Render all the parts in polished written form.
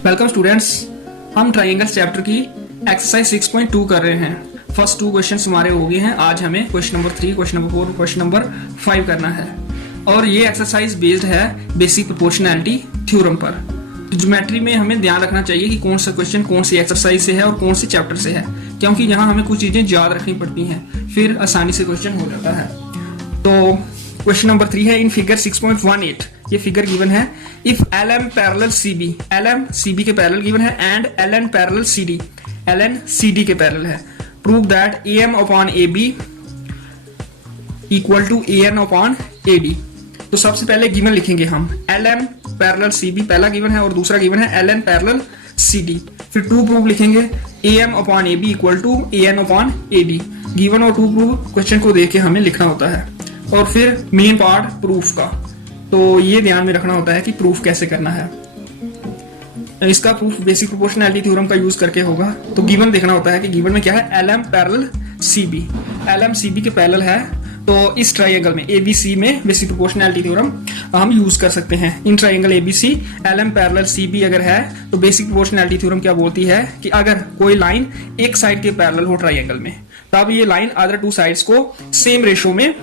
Welcome students, हम triangles chapter की exercise 6.2 कर रहे हैं। फर्स्ट 2 क्वेश्चंस हमारे हो गए हैं। आज हमें question number 3, question number 4, question number 5 करना है और ये एक्सरसाइज बेस्ड है बेसिक प्रोपोर्शनैलिटी थ्योरम पर। तो ज्योमेट्री में हमें ध्यान रखना चाहिए कि कौन सा क्वेश्चन कौन सी एक्सरसाइज से है और कौन से चैप्टर से है, क्योंकि यहाँ हमें कुछ चीजें याद रखनी पड़ती हैं, फिर आसानी से क्वेश्चन हो जाता है। तो क्वेश्चन नंबर 3 है, इन फिगर 6.18 ये फिगर गिवन है। If LM parallel CB, LM CB के पैरेलल गिवन है and LN parallel CD, LN CD के पैरेलल है। Prove that AM upon AB equal to AN upon AD। तो सबसे पहले गिवन लिखेंगे हम, LM पैरेलल CB पहला गिवन है और दूसरा गिवन है LN पैरेलल CD। फिर टू प्रूव लिखेंगे, AM upon AB equal to AN upon AD। Given और टू प्रूव क्वेश्चन को देख के हमें लिखना होता है। और फिर मेन पार्ट प्रूफ का, तो ये ध्यान में रखना होता है कि प्रूफ कैसे करना है। इसका प्रूफ बेसिक प्रोपोर्शनैलिटी थ्योरम का यूज करके होगा। तो गिवन देखना होता है कि गिवन में क्या है, LM parallel CB, LM CB के पैरेलल है। तो इस ट्राइंगल में ABC में बेसिक प्रोपोर्शनैलिटी थ्योरम हम यूज कर सकते हैं। इन triangle ABC LM parallel CB अगर है तो बेसिक प्रोपोर्शनैलिटी थ्योरम क्या बोलती है कि अगर कोई लाइन एक साइड के पैरेलल हो ट्राइंगल में, तब ये लाइन अदर टू साइड्स को सेम रेशो में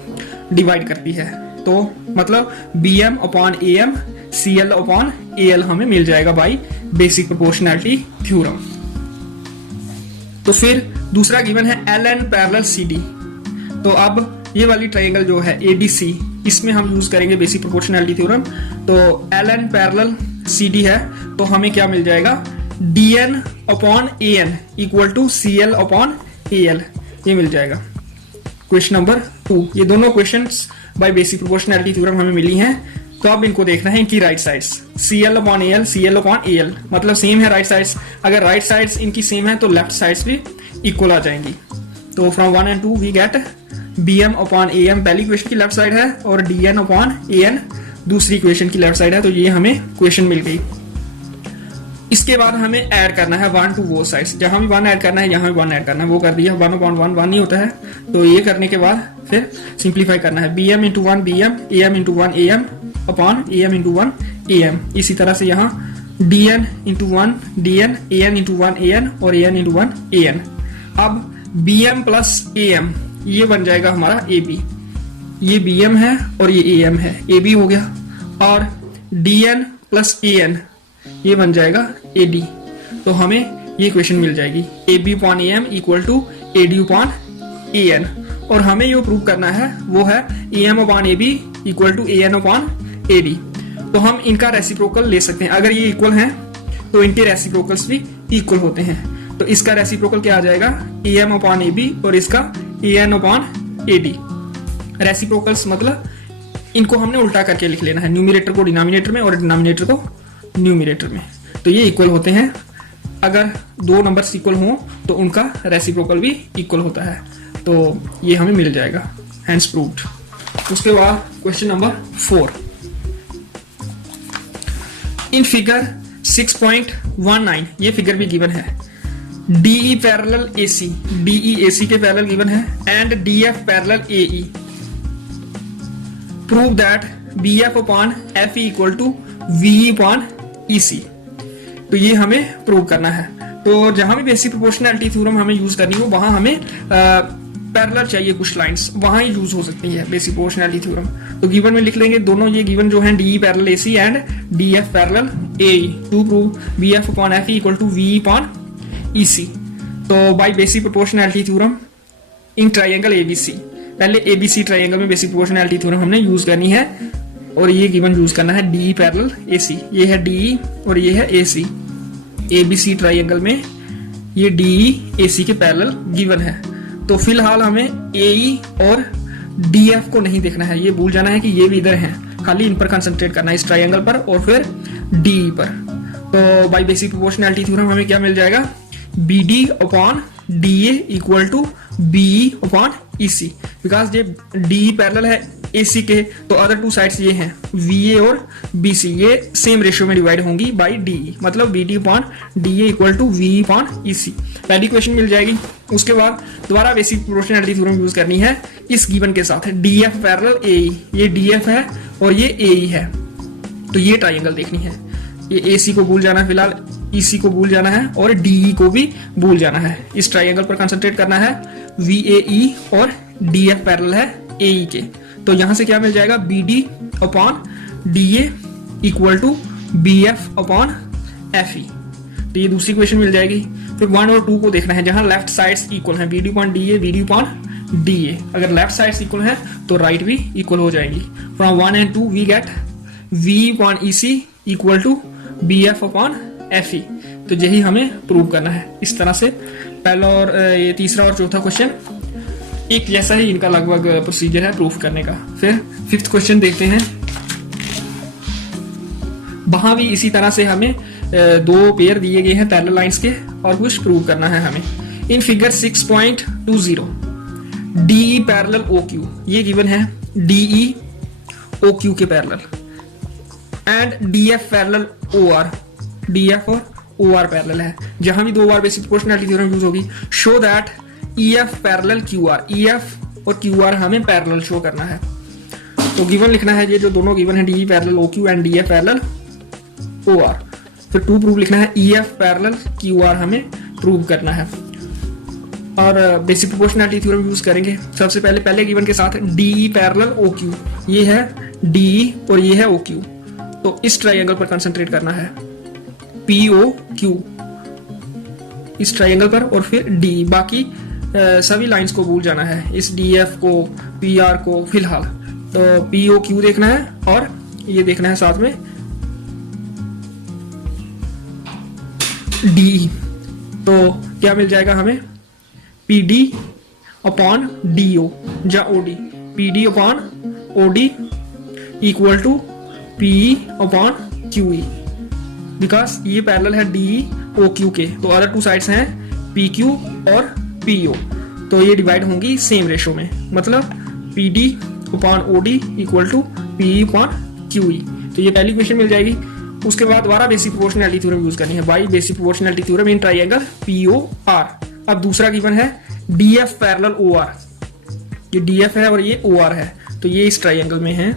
डिवाइड करती है। तो मतलब BM upon AM CL upon AL हमें मिल जाएगा बाई बेसिक प्रोपोर्शनैलिटी थ्योरम। तो फिर दूसरा गिवन है LN पैरेलल CD। तो अब ये वाली ट्राइंगल जो है ABC, इसमें हम यूज करेंगे बेसिक प्रोपोर्शनैलिटी थ्योरम। तो LN पैरेलल CD है तो हमें क्या मिल जाएगा, DN upon AN equal to CL upon AL, ये मिल जाएगा। क्वेश्चन नंबर 2, ये दोनों questions by basic proportionality theorem हमें मिली हैं। तो अब इनको देखना है इनकी right sides, CL upon AL CL upon AL मतलब सेम है राइट साइड्स। अगर राइट साइड्स इनकी सेम है तो लेफ्ट साइड्स भी इक्वल आ जाएंगी। तो from 1 and 2 we get BM upon AM पहली क्वेश्चन की लेफ्ट साइड है और DN अपॉन AN दूसरी क्वेश्चन की लेफ्ट साइड है। तो ये हमें क्वेश्चन मिल गई। इसके बाद हमें ऐड करना है 1 टू वो साइड्स, जहां भी 1 ऐड करना है यहाँ भी 1 ऐड करना है, वो कर दिया। 1 अपॉन 1 1 नहीं होता है, तो ये करने के बाद फिर सिंप्लीफाई करना है। BM into 1 BM, AM into 1 AM upon AM into 1 AM। इसी तरह से यहाँ DN into 1 DN, AN into 1 AN और AN इंटू 1 AN। अब BM प्लस AM ये बन जाएगा हमारा AB। ये BM है और ये AM है, AB हो गया। और DN प्लस AN ये बन जाएगा AD। तो हमें ये क्वेश्चन मिल जाएगी, AB upon AM equal to AD upon AN। और हमें जो प्रूव करना है वो है AM upon AB equal to AN upon AD। तो हम इनका रेसिप्रोकल ले सकते हैं। अगर ये इक्वल हैं तो इनके रेसिप्रोकल्स भी इक्वल होते हैं। तो इसका रेसिप्रोकल क्या आ जाएगा, AM अपॉन AB और इसका AN अपॉन AD। रेसिप्रोकल्स मतलब इनको हमने उल्टा करके लिख लेना है, न्यूमिनेटर को डिनोमिनेटर में और डिनोमिनेटर को न्यूमिनेटर में। तो ये इक्वल होते हैं। अगर दो नंबर्स इक्वल हों तो उनका रेसिप्रोकल भी इक्वल होता है। तो ये हमें मिल जाएगा, हैंस प्रूव्ड। उसके बाद क्वेश्चन नंबर 4, इन फिगर 6.19 ये फिगर भी गिवन है। DE parallel AC, DE AC के पैरेलल गिवन है and DF parallel AE। Prove that BF upon FE equal to VE upon EC। तो ये हमें प्रूव करना है। तो जहां भी बेसिक प्रोपोर्शनैलिटी थ्योरम हमें यूज करनी हो वहां हमें पैरेलल चाहिए, कुछ लाइंस वहां ही यूज हो सकती है बेसिक प्रोपोर्शनैलिटी थ्योरम। तो गिवन में लिख लेंगे दोनों ये गिवन जो है DE parallel AC and DF parallel AE to prove BF upon FE equal to VE upon EC। तो by basic proportionality theorem in triangle ABC, पहले ABC ट्राइंगल में बेसिक प्रोपोर्शनैलिटी थ्योरम हमने यूज करनी है और ये गिवन यूज करना है DE पैरेलल AC। ये है DE और ये है AC। ABC ट्राइंगल में ये DE AC के पैरेलल गिवन है। तो फिलहाल हमें AE और DF को नहीं देखना है, ये भूल जाना है कि ये भी इधर हैं, खाली इन पर कंसंट्रेट करना है, इस ट्राइंगल पर और फिर DE पर। तो बाय बेसिक प्रोपोर्शनैलिटी थ्योरम हमें क्या मिल जाएगा, BD upon DA equal to BE upon EC। Because ये DE पैरेलल है AC के, तो अदर टू साइड्स ये हैं VA और BC, ये सेम रेशियो में डिवाइड होंगी बाय DE, मतलब BD upon DA equal to VE upon EC। पहली क्वेश्चन मिल जाएगी। उसके बाद दोबारा बेसिक प्रोपोर्शनैलिटी थ्योरम यूज करनी है इस गिवन के साथ। DF पैरेलल AE, ये DF है और ये AE है। तो ये ट्राइंगल देखनी है। ये AC को भूल जाना है फिलहाल, EC को भूल जाना है और DE को भी भूल जाना है। इस ट्राइंगल पर कंसंट्रेट करना है। VAE और DF पैरेलल है AE के, तो यहां से क्या मिल जाएगा, BD upon DA equal to BF upon FE। तो ये दूसरी क्वेश्चन मिल जाएगी। फिर 1 और 2 को देखना है, जहां लेफ्ट साइड्स इक्वल है, BD upon DA, BD upon DA। अगर लेफ्ट साइड्स इक्वल है तो राइट भी इक्वल हो जाएंगी। From 1 and 2 we get V upon EC equal to BF upon FE। तो यही हमें प्रूव करना है। इस तरह से पहला और ये तीसरा और चौथा क्वेश्चन एक जैसा ही इनका लगभग प्रोसीजर है प्रूफ करने का। फिर 5th क्वेश्चन देखते हैं। वहां भी इसी तरह से हमें 2 पेयर दिए गए हैं पैरेलल लाइंस के और कुछ प्रूव करना है हमें। In figure 6.20 DE parallel OQ, ये गिवन है DE OQ के parallel, and DF parallel OR, DF और OR पैरेलल है। जहां भी 2 बार बेसिक प्रोपोर्शनैलिटी थ्योरम यूज होगी। Show that EF parallel QR, EF और QR हमें पैरेलल शो करना है। तो गिवन लिखना है, ये जो दोनों गिवन है DE parallel OQ and DF parallel OR। फिर 2 प्रूव लिखना है, EF पैरेलल QR हमें प्रूव करना है और बेसिक प्रोपोर्शनैलिटी थ्योरम यूज करेंगे। सबसे पहले गिवन के साथ DE पैरेलल OQ, ये है DE और ये है OQ। तो इस ट्राइंगल पर कंसंट्रेट करना है, POQ इस ट्राइंगल पर, और फिर DE। बाकी सभी लाइंस को भूल जाना है, इस DF को, PR को फिलहाल। तो POQ देखना है और ये देखना है साथ में DE। तो क्या मिल जाएगा हमें, PD अपॉन DO या OD, PD upon OD equal to PE upon QE। Because ये पैरेलल है DE OQ के, तो अदर 2 साइड्स हैं PQ और PO, तो ये डिवाइड होंगी सेम रेशो में। मतलब PD upon OD equal to PE upon QE। तो ये पहली क्वेश्चन मिल जाएगी। उसके बाद दोबारा बेसिक प्रोपोर्शनैलिटी थ्योरम यूज करनी है, by basic proportionality theorem in triangle POR। अब दूसरा गिवन है DF पैरेलल OR, ये DF है और ये OR है, तो ये इस ट्राइंगल में है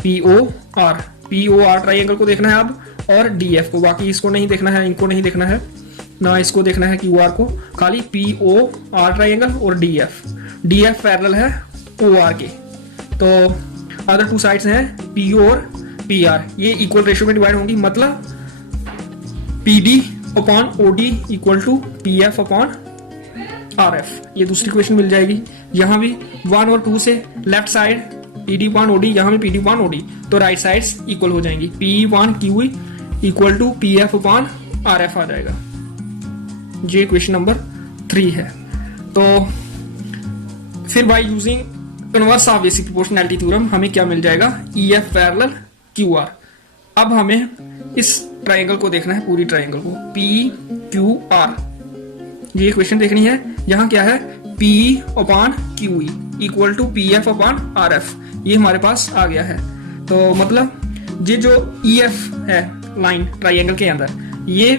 POR ट्राइंगल को देखना है अब, और DF को। बाकी इसको नहीं देखना है, इनको नहीं देखना है ना, इसको देखना है QR को, खाली POR ट्राइंगल और DF पैरेलल है OR के। तो अदर 2 साइड्स हैं PO और PR, ये इक्वल रेशियो में डिवाइड होंगी। मतलब PD upon OD equal to PF upon RF। ये दूसरी क्वेश्चन मिल जाएगी। यहां भी 1 और 2 से left side PD upon OD, यहां भी PD अपॉन OD, तो राइट साइड्स इक्वल हो जाएंगी। PE upon QE equal to PF upon RF आ जाएगा। ये क्वेश्चन नंबर 3 है। तो फिर by using converse of basic proportionality theorem हमें क्या मिल जाएगा, EF पैरेलल QR। अब हमें इस ट्राइंगल को देखना है, पूरी ट्राइंगल को, PQR। ये क्वेश्चन देखनी है। यहाँ क्या है, PE upon QE equal to PF upon RF, ये हमारे पास आ गया है। तो मतलब ये जो EF है लाइन ट्राइंगल के अंदर, ये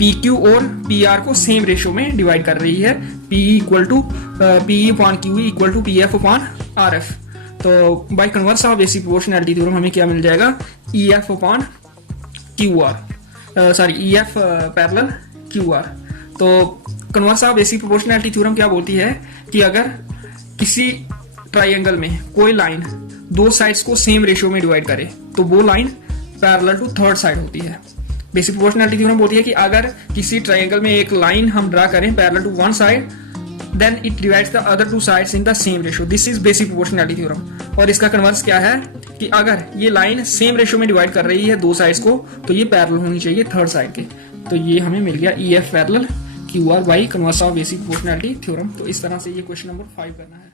PQ और PR को सेम रेशो में डिवाइड कर रही है। PE upon QE equal to PF upon RF। तो by converse of basic proportionality theorem हमें क्या मिल जाएगा, EF upon QR, EF parallel QR। तो converse of basic proportionality theorem क्या बोलती है कि अगर किसी ट्राइंगल में कोई लाइन 2 साइड्स को सेम रेशियो में डिवाइड करे तो वो line parallel to third side होती है। बेसिक प्रोपोर्शनैलिटी थ्योरम बोलती है कि अगर किसी ट्राइंगल में एक लाइन हम ड्रा करें parallel to 1 side, then it divides the other 2 sides in the same ratio. This is basic proportionality theorem। और इसका कन्वर्स क्या है कि अगर ये लाइन सेम रेशियो में डिवाइड कर रही है 2 साइड्स को, तो ये पैरेलल होनी चाहिए थर्ड साइड के। तो ये हमें मिल गया EF parallel QR by converse of basic proportionality theorem. तो इस तरह से ये क्वेश्चन नंबर 5 करना है।